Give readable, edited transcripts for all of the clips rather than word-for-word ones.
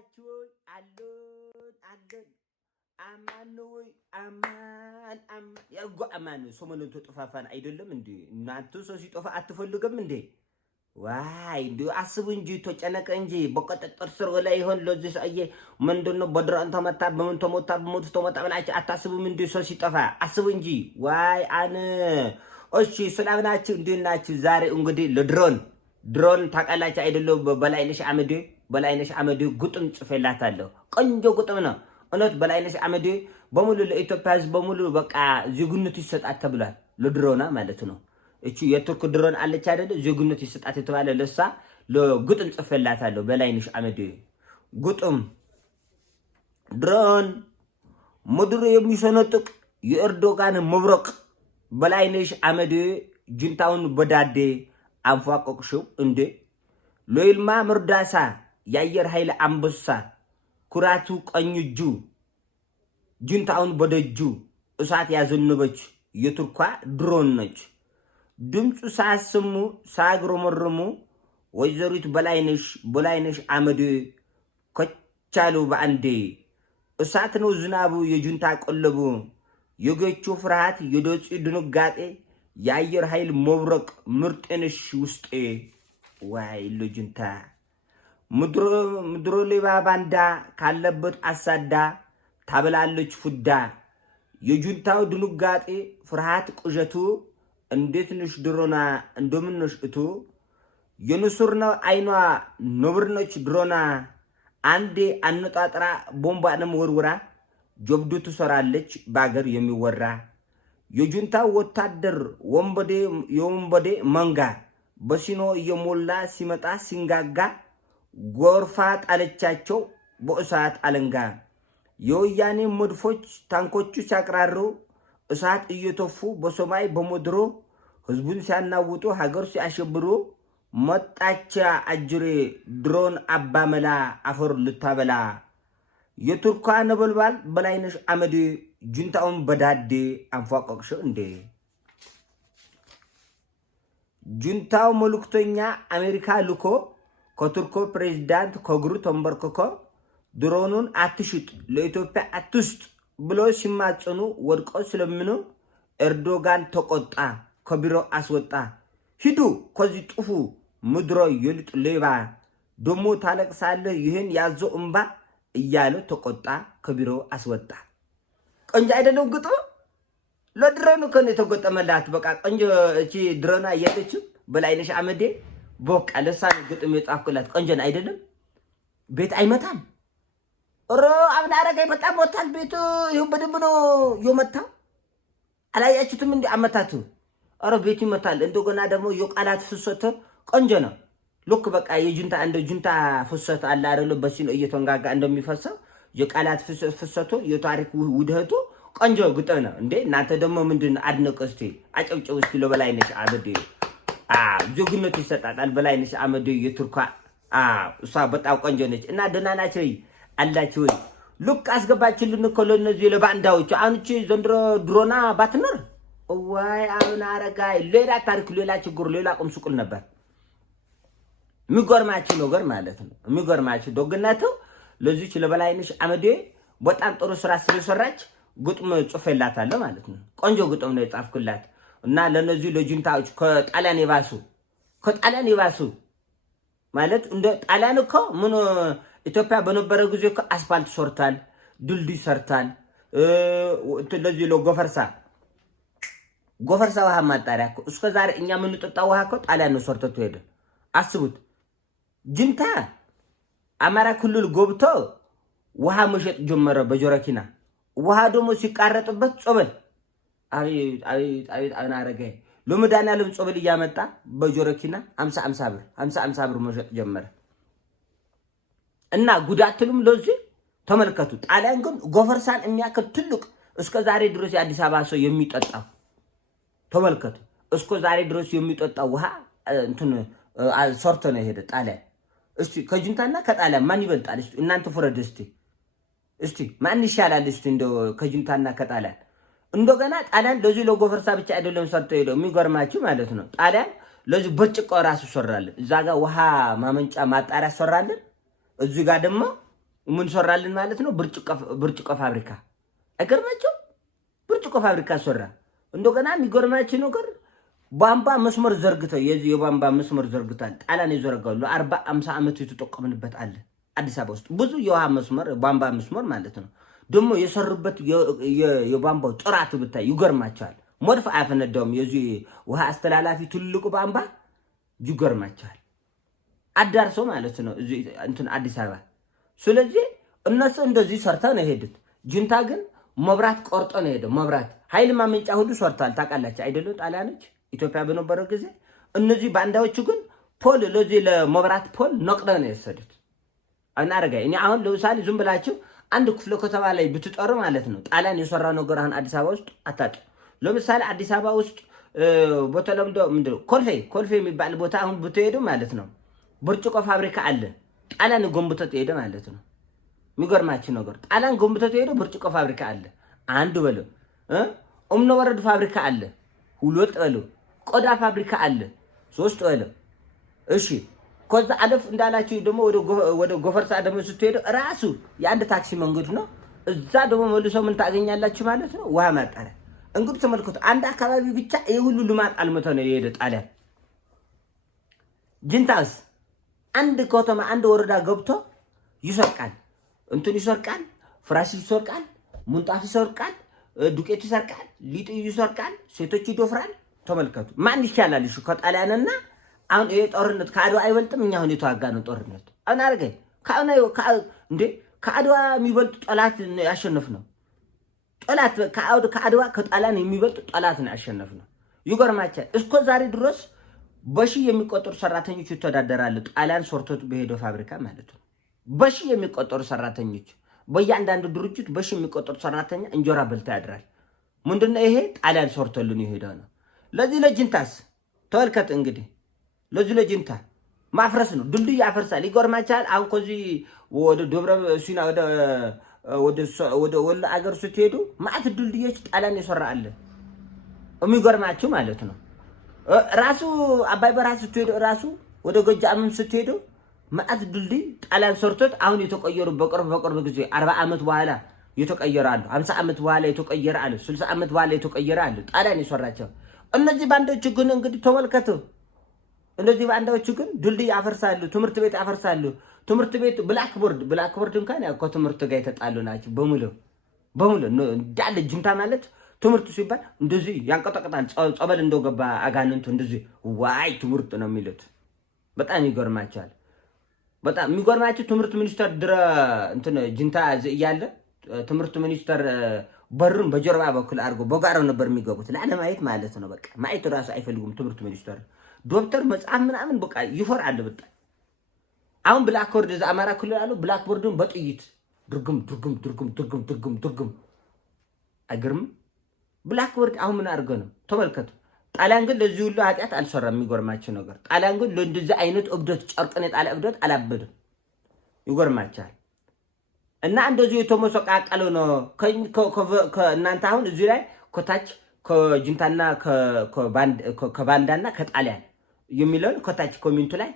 ናችሁ? አለን አማኑይ አማን ያርጎ አማኑ ሰሞኑን ተጠፋፋን አይደለም እንዴ? እናንተ ሰው ሲጠፋ አትፈልግም እንዴ? ዋይ እንዴ አስቡ እንጂ ተጨነቀ እንጂ በቀጥጥር ስር ላይ ይሆን ለዚህ ሰውዬ ምንድነው በድራን ተመታ በምን ተሞታ በሞት ተመታ ብላችሁ አታስቡም እንዴ? ሰው ሲጠፋ አስቡ እንጂ ዋይ እሺ ሰላም ናችሁ? እንዴት ናችሁ? ዛሬ እንግዲህ ለድሮን ታውቃላችሁ አይደለም? በላይነሽ አመዴ ግጥም ጽፌላታለሁ። ቆንጆ ግጥም ነው እውነት። በላይነሽ አመዴ በሙሉ ለኢትዮጵያ ሕዝብ በሙሉ በቃ ዜግነት ይሰጣት ተብሏል። ለድሮና ማለት ነው። እቺ የቱርክ ድሮን አለች አይደል? ዜግነት ይሰጣት የተባለ ለሳ ለግጥም ጽፌላታለሁ። በላይነሽ አመዴ ግጥም ድሮን ምድር የሚሰነጥቅ የኤርዶጋን መብረቅ በላይነሽ አመዴ ጅንታውን በዳዴ አንፏቆቅሽው እንዴ? ለይልማ ምርዳሳ የአየር ኃይል አንበሳ ኩራቱ ቀኝ እጁ ጅንታውን በደጁ እሳት ያዘነበች የቱርኳ ድሮን ነች። ድምፁ ሳያሰሙ ሳያግረመርሙ ወይዘሪት በላይነሽ አመዴ ከቻሉ በአንዴ እሳት ነው ዝናቡ የጁንታ ቆለቡ የገቹ ፍርሃት የዶጪ ድንጋጤ የአየር ኃይል መብረቅ ምርጥንሽ ውስጤ ዋይ ለጁንታ ምድሮ ሌባ ባንዳ ካለበት አሳዳ ታበላለች ፍዳ የጁንታው ድንጋጤ ፍርሃት ቅዠቱ እንዴት ነሽ ድሮና እንደምንሽ እቱ የንሱር ነው አይኗ ነብርነች ድሮና አንዴ አነጣጥራ ቦምባንም ወርውራ ጆብዱ ትሰራለች ባገር የሚወራ የጁንታው ወታደር የወንበዴ መንጋ በሲኖ የሞላ ሲመጣ ሲንጋጋ ጎርፋ ጣለቻቸው በእሳት አለንጋ የወያኔ መድፎች ታንኮቹ ሲያቅራሩ እሳት እየተፉ በሰማይ በመድሮ ህዝቡን ሲያናውጡ ሀገር ሲያሸብሩ መጣቻ አጅሬ ድሮን አባመላ አፈር ልታበላ የቱርኳ ነበልባል በላይነሽ አመዴ ጁንታውን በዳዴ አንፏቆቅሽ እንዴ? ጁንታው መልክተኛ አሜሪካ ልኮ ከቱርኮ ፕሬዝዳንት ከግሩ ተንበርክኮ ድሮኑን አትሽጥ ለኢትዮጵያ አትስጥ ብሎ ሲማጽኑ ወድቆ ስለምኑ ኤርዶጋን ተቆጣ፣ ከቢሮ አስወጣ። ሂዱ ከዚህ ጥፉ ምድሮ የልጥ ሌባ ደሞ ታለቅሳለህ ይህን ያዞ እምባ እያለ ተቆጣ፣ ከቢሮ አስወጣ። ቆንጆ አይደለም ግጥሙ? ለድሮኑ ከነ የተገጠመላት በቃ ቆንጆ እቺ ድሮና እያለችው በላይነሽ አመዴ በቃ ለሳን ግጥም የጻፍኩላት ቆንጆ አይደለም? ቤት አይመታም። አብና አረጋይ በጣም ወጣል ቤቱ ይሁን በደንብ ነው የመታው። አላያችሁትም እንዴ አመታቱ? ቤቱ ይመታል። እንደገና ደግሞ የቃላት ፍሰቱ ቆንጆ ነው። ልክ በቃ የጁንታ እንደ ጁንታ ፍሰቱ አለ አይደል? በሲኖ እየተንጋጋ እንደሚፈሰው የቃላት ፍሰቱ የታሪክ ውድህቱ ቆንጆ ግጥም ነው እንዴ። እናንተ ደግሞ ምንድን አድነቁ እስቲ፣ አጨብጭቡ እስቲ ለበላይነሽ አመዴ። ዜግነት ይሰጣታል በላይነሽ አመዴ የቱርኳ። እሷ በጣም ቆንጆ ነች። እና ደህና ናቸው አላችሁ ወይ? ሉክ አስገባችልን እኮ ለነዚህ ለባንዳዎች። አንቺ ዘንድሮ ድሮና ባትኖር ወይ አሁን አረጋይ ሌላ ታሪክ፣ ሌላ ችግር፣ ሌላ ቁም ስቁል ነበር። የሚገርማችሁ ነገር ማለት ነው። የሚገርማችሁ ደግነቱ ለዚች ለበላይነሽ አመዴ በጣም ጥሩ ስራ ስለሰራች ግጥም ጽፌላታለሁ ማለት ነው። ቆንጆ ግጥም ነው የጻፍኩላት። እና ለነዚህ ለጁንታዎች ከጣሊያን የባሱ ማለት እንደ ጣሊያን እኮ ምን ኢትዮጵያ በነበረ ጊዜ እኮ አስፋልት ሰርታል፣ ድልድይ ሰርታል። ለዚህ ለጎፈርሳ ውሃ ማጣሪያ እኮ እስከ ዛሬ እኛ የምንጠጣው ውሃ እኮ ጣሊያን ነው ሰርተቱ ሄደ። አስቡት። ጅንታ አማራ ክልል ገብቶ ውሃ መሸጥ ጀመረ በጆረኪና። ውሃ ደግሞ ሲቃረጥበት ጾበል አቤት አናረጋይ ለመድኃኒዓለም ጾበል እያመጣ በጆረኪና 50 ብር መሸጥ ጀመረ። እና ጉዳትንም ለዚህ ተመልከቱ። ጣሊያን ግን ጎፈርሳን የሚያክል ትልቅ እስከ ዛሬ ድረስ የአዲስ አበባ ሰው የሚጠጣው ተመልከቱ። እስከ ዛሬ ድረስ የሚጠጣው ውሃ እንትን ሰርቶ ነው ሄደ ጣሊያን። እስቲ ከጁንታና ከጣሊያን ማን ይበልጣል? እስቲ እናንተ ፍረዱ እስቲ ማን ይሻላል? እስቲ እንደው ከጁንታና ከጣሊያን። እንደገና ጣሊያን ለዚህ ለጎፈርሳ ብቻ አይደለም ሰርቶ ሄደው። የሚገርማችሁ ማለት ነው ጣሊያን ለዚህ በጭቆ ራሱ ሰራለን። እዛ ጋር ውሃ ማመንጫ ማጣሪያ ሰራለን። እዚህ ጋር ደግሞ ምን ሰራልን ማለት ነው? ብርጭቆ ፋብሪካ አይገርማችሁ? ብርጭቆ ፋብሪካ ሰራ። እንደገና የሚገርማችሁ ነገር ቧንቧ መስመር ዘርግተው የዚህ የቧንቧ መስመር ዘርግታል። ጣሊያን የዘረጋው ለ40 50 ዓመት የተጠቀምንበት አለ አዲስ አበባ ውስጥ ብዙ የውሃ መስመር ቧንቧ መስመር ማለት ነው። ደግሞ የሰሩበት የቧንቧው ጥራት ብታይ ይገርማቸዋል። ሞድፍ አያፈነዳውም። የዚህ ውሃ አስተላላፊ ትልቁ ቧንቧ ይገርማቸዋል። አዳርሶ ማለት ነው እንትን አዲስ አበባ። ስለዚህ እነሱ እንደዚህ ሰርተው ነው የሄዱት። ጁንታ ግን መብራት ቆርጦ ነው የሄደው። መብራት ኃይል ማመንጫ ሁሉ ሰርተዋል። ታውቃላችሁ አይደለም? ጣሊያኖች ኢትዮጵያ በነበረው ጊዜ እነዚህ ባንዳዎቹ ግን ፖል ለዚህ ለመብራት ፖል ነቅለው ነው የወሰዱት። እና አረጋይ እኔ አሁን ለምሳሌ ዝም ብላችሁ አንድ ክፍለ ከተማ ላይ ብትጠሩ ማለት ነው ጣሊያን የሰራው ነገር አሁን አዲስ አበባ ውስጥ አታጡ። ለምሳሌ አዲስ አበባ ውስጥ በተለምዶ ምንድን ነው ኮልፌ የሚባል ቦታ አሁን ብትሄዱ ማለት ነው ብርጭቆ ፋብሪካ አለ። ጣሊያን ጎንብቶት ሄደ ማለት ነው። የሚገርማችሁ ነገር ጣሊያን ጎንብቶት ሄደ ብርጭቆ ፋብሪካ አለ። አንድ በሉ እምነ ወረድ ፋብሪካ አለ። ሁለት በሉ ቆዳ ፋብሪካ አለ። ሶስት በሉ እሺ። ከዛ አለፍ እንዳላችሁ ደግሞ ወደ ጎፈርሳ ደግሞ ስትሄዱ ራሱ የአንድ ታክሲ መንገድ ነው። እዛ ደግሞ መልሶ ምን ታገኛላችሁ ማለት ነው? ውሃ ማጣሪያ። እንግዲህ ተመልከቱ፣ አንድ አካባቢ ብቻ ይሄ ሁሉ ልማት አልመቶ ነው የሄደ ጣሊያን። ጁንታስ አንድ ከተማ አንድ ወረዳ ገብቶ ይሰርቃል፣ እንትን ይሰርቃል፣ ፍራሽ ይሰርቃል፣ ሙንጣፍ ይሰርቃል፣ ዱቄት ይሰርቃል፣ ሊጥ ይሰርቃል፣ ሴቶች ይደፍራል። ተመልከቱ ማን ይሻላል? እሺ ከጣሊያንና አሁን ይሄ ጦርነት ከአድዋ አይበልጥም? እኛ አሁን የተዋጋ ነው ጦርነት። አሁን አረጋይ ከአድዋ የሚበልጥ ጠላት ያሸነፍ ነው። ጠላት ከአድዋ ከጣሊያን የሚበልጥ ጠላት ነው ያሸነፍ ነው። ይገርማችኋል። እስከ ዛሬ ድረስ በሺህ የሚቆጠሩ ሰራተኞች ይተዳደራሉ። ጣሊያን ሰርቶት በሄደው ፋብሪካ ማለት ነው። በሺህ የሚቆጠሩ ሰራተኞች በእያንዳንዱ ድርጅት በሺህ የሚቆጠሩ ሰራተኛ እንጀራ በልታ ያድራል። ምንድነው ይሄ? ጣሊያን ሰርቶልን የሄደው ነው። ለዚህ ለጁንታስ ተወልከት እንግዲህ ለዚህ ለጁንታ ማፍረስ ነው። ድልድይ ያፈርሳል። ይገርማችኋል። አሁን ከዚህ ወደ ደብረ ሲና ወደ ወሎ አገር ስትሄዱ ማዕት ድልድዮች ጣሊያን የሰራ አለ። የሚገርማችሁ ማለት ነው። ራሱ አባይ በራስ ስትሄዱ ራሱ ወደ ጎጃም ስትሄዱ ማዕት ድልድይ ጣሊያን ሰርቶት አሁን የተቀየሩ በቅርብ ጊዜ 40 ዓመት በኋላ የተቀየረ አሉ። 50 ዓመት በኋላ የተቀየረ አሉ። 60 ዓመት በኋላ የተቀየረ አሉ። ጣሊያን የሰራቸው እነዚህ ባንዶች ግን እንግዲህ ተመልከቱ። እነዚህ ባንዳዎቹ ግን ድልድይ ያፈርሳሉ፣ ትምህርት ቤት ያፈርሳሉ። ትምህርት ቤት ብላክቦርድ እንኳን ያው ከትምህርት ጋር የተጣሉ ናቸው በሙሉ እንዳለ። ጁንታ ማለት ትምህርት ሲባል እንደዚህ ያንቀጠቅጣል። ጸበል እንደገባ አጋንንቱ እንደዚህ ዋይ ትምህርት ነው የሚሉት። በጣም ይገርማቸዋል። በጣም የሚገርማቸው ትምህርት ሚኒስተር ድረ እንትን ጁንታ እያለ ትምህርት ሚኒስተር በሩን በጀርባ በኩል አድርጎ በጓሮ ነበር የሚገቡት ለማየት ማለት ነው። በቃ ማየት ራሱ አይፈልጉም ትምህርት ሚኒስተር ዶክተር መጽሐፍ ምናምን በቃ ይፈራል በጣም። አሁን ብላክቦርድ እዛ አማራ ክልል አሉ። ብላክቦርዱን በጥይት ድርግም አይገርም? ብላክቦርድ አሁን ምን አድርገው ነው ተመልከቱ። ጣሊያን ግን ለዚህ ሁሉ ኃጢአት አልሰራም። የሚገርማቸው ነገር ጣሊያን ግን ለእንደዚህ አይነት እብደት ጨርቅን የጣለ እብደት አላበደም። ይገርማቸዋል። እና እንደዚህ የተመሰቃቀለው ነው ከእናንተ አሁን እዚህ ላይ ከታች ከጁንታና ከባንዳና ከጣሊያን የሚለውን ከታች ኮሜንቱ ላይ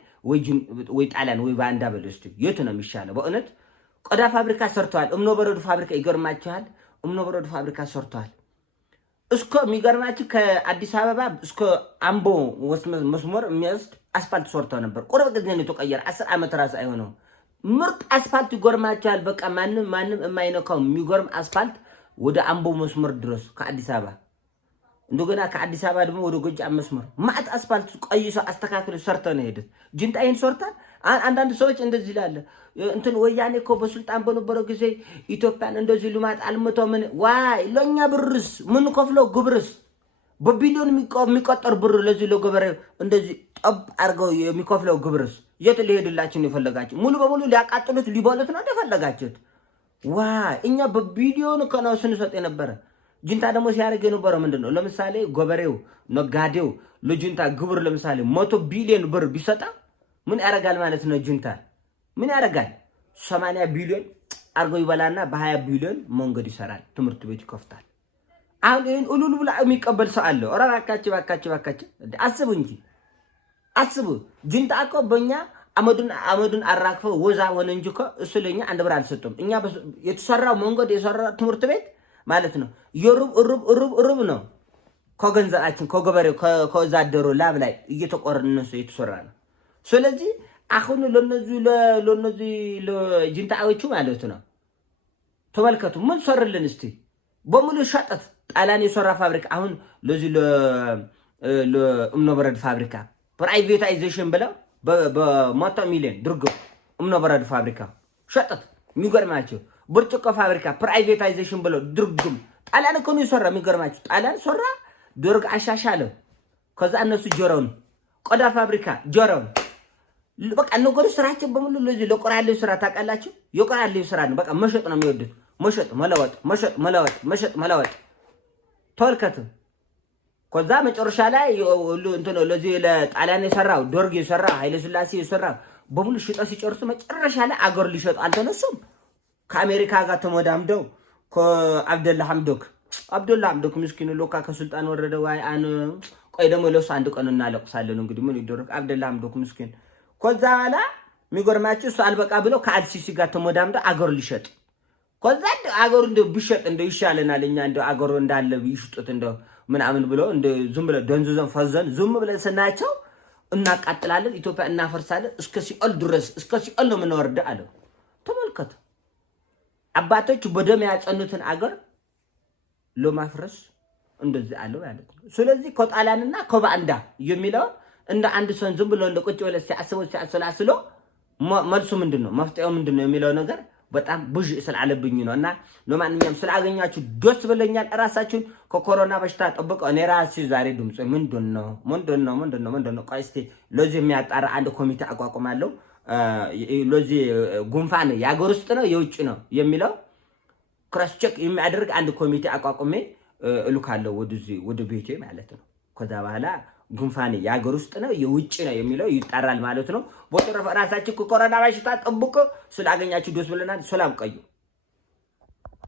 ወይ ጣሊያን ወይ ባንዳ በሉ እስቲ የቱ ነው የሚሻለው? በእውነት ቆዳ ፋብሪካ ሰርተዋል። እምነ በረዱ ፋብሪካ ይገርማችኋል። እምነ በረዱ ፋብሪካ ሰርተዋል። እስከ የሚገርማችሁ ከአዲስ አበባ እስከ አምቦ መስመር የሚወስድ አስፋልት ሰርተው ነበር። ቁርብ ጊዜ ነው የተቀየረ። 10 ዓመት ራስ አይሆነው ምርጥ አስፋልት ይገርማችኋል። በቃ ማንም የማይነካው የሚገርም አስፋልት ወደ አምቦ መስመር ድረስ ከአዲስ አበባ እንደገና ከአዲስ አበባ ደግሞ ወደ ጎጃም መስመር ማዕት አስፋልት ቀይሶ አስተካክሎ ሰርተው ነው ሄደት። ጁንታ ይሄን ሰርቷል። አንዳንድ ሰዎች እንደዚህ ይላል እንትን ወያኔ እኮ በስልጣን በነበረው ጊዜ ኢትዮጵያን እንደዚህ ልማት አልመቶ ምን ዋይ ለኛ ብርስ ምን ከፍለው ግብርስ በቢሊዮን የሚቆጠር ብር ለዚህ ለገበሬ እንደዚህ ጠብ አድርገው የሚከፍለው ግብርስ የት ሊሄድላችሁ ነው የፈለጋችሁ? ሙሉ በሙሉ ሊያቃጥሉት ሊበሉት ነው እንደፈለጋችሁት። ዋይ እኛ በቢሊዮን ከነሱ ስንሰጥ የነበረ ጁንታ ደግሞ ሲያደርግ የነበረው ምንድነው? ለምሳሌ ገበሬው ነጋዴው ለጁንታ ግብር ለምሳሌ 100 ቢሊዮን ብር ቢሰጣ ምን ያደርጋል ማለት ነው? ጁንታ ምን ያደርጋል? 80 ቢሊዮን አርጎ ይበላና በ20 ቢሊዮን መንገድ ይሰራል፣ ትምህርት ቤት ይከፍታል። አሁን ይሄን ሁሉ ብላ የሚቀበል ሰው አለ። ኦራ ባካችሁ አስቡ እንጂ አስቡ። ጁንታ እኮ በእኛ አመዱን አራክፈው ወዛ ሆነ እንጂ እኮ እሱ ለኛ አንድ ብር አልሰጡም። እኛ የተሰራው መንገድ የሰራው ትምህርት ቤት ማለት ነው ሩብ ነው። ከገንዘባችን ከገበሬው ከዛደሩ ላብ ላይ እየተቆረነሰ የተሰራ ነው። ስለዚህ አሁን ለነዚህ ለጅንታዎቹ ማለት ነው ተመልከቱ ምን ሰራልን እስቲ በሙሉ ሸጠት ጣሊያን የሰራ ፋብሪካ አሁን ለዚህ ለእምነበረድ ፋብሪካ ፕራይቬታይዜሽን ብለው በመቶ ሚሊዮን ድርጎ እምነበረድ ፋብሪካ ሸጠት የሚገርማቸው ብርጭቆ ፋብሪካ ፕራይቬታይዜሽን ብለው ድርጉም ጣሊያን እኮ ነው የሰራ የሚገርማቸው ጣሊያን ሰራ ደርግ አሻሻለው ከዛ እነሱ ጆሮውን ቆዳ ፋብሪካ ጆሮውን በቃ ነገሩ ስራቸው በሙሉ ለዚህ ለቆራሌው ስራ ታውቃላችሁ የቆራሌው ስራ ነው በቃ መሸጥ ነው የሚወዱት መሸጥ መለወጥ ተወልከቱ ከዛ መጨረሻ ላይ እንትን ለዚህ ለጣሊያን የሰራው ደርግ የሰራ ኃይለ ሥላሴ የሰራ በሙሉ ሽጠው ሲጨርሱ መጨረሻ ላይ አገር ሊሸጡ አልተነሱም ከአሜሪካ ጋር ተሞዳምደው ከአብደላ ሐምዶክ ምስኪኑ ሎካ ከስልጣን ወረደ ወይ አን ቆይ ደግሞ ለሱ አንድ ቀን እናለቅሳለን እንግዲህ ምን ይደረግ አብደላ ሐምዶክ ምስኪን ከዛ በኋላ የሚገርማችሁ እሱ አልበቃ ብለው ከአልሲሲ ጋር ተሞዳምደው አገር ሊሸጥ ከዛ አገሩ እንደው ቢሸጥ እንደው ይሻለናል እኛ እንደው አገሩ እንዳለ ይሽጡት እንደው ምናምን ብሎ እንደው ዝም ብለ ደንዙዘን ፈዘን ዝም ብለን ስናቸው እናቃጥላለን ኢትዮጵያ እናፈርሳለን እስከ ሲኦል ድረስ እስከ ሲኦል ነው የምንወርድ አለው ተመልከቱ አባቶች በደም ያጸኑትን አገር ለማፍረስ እንደዚህ አለው ማለት ነው ስለዚህ ከጣሊያንና ከባንዳ የሚለው እንደ አንድ ሰው ዝም ብሎ እንደ ቁጭ ብለ ሲያሰላስሎ መልሱ ምንድነው መፍትሄው ምንድነው የሚለው ነገር በጣም ብዙ ስላልብኝ ነውና ለማንኛውም ስላገኛችሁ ደስ ብለኛል ራሳችሁን ከኮሮና በሽታ ጠብቀው እኔ ራሴ ዛሬ ድምጽ ምንድነው ቆይስቲ ለዚህ የሚያጣራ አንድ ኮሚቴ አቋቁማለሁ ለዚህ ጉንፋን ያገር ውስጥ ነው የውጭ ነው የሚለው ክሮስ ቼክ የሚያደርግ አንድ ኮሚቴ አቋቁሜ እልካለሁ ወደ ቤቴ ማለት ነው ከዛ በኋላ ጉንፋን ያገር ውስጥ ነው የውጭ ነው የሚለው ይጣራል ማለት ነው በተረፈ ራሳችሁ ከኮሮና በሽታ ጠብቀው ስላገኛችሁ ደስ ብለናል ሰላም ቆዩ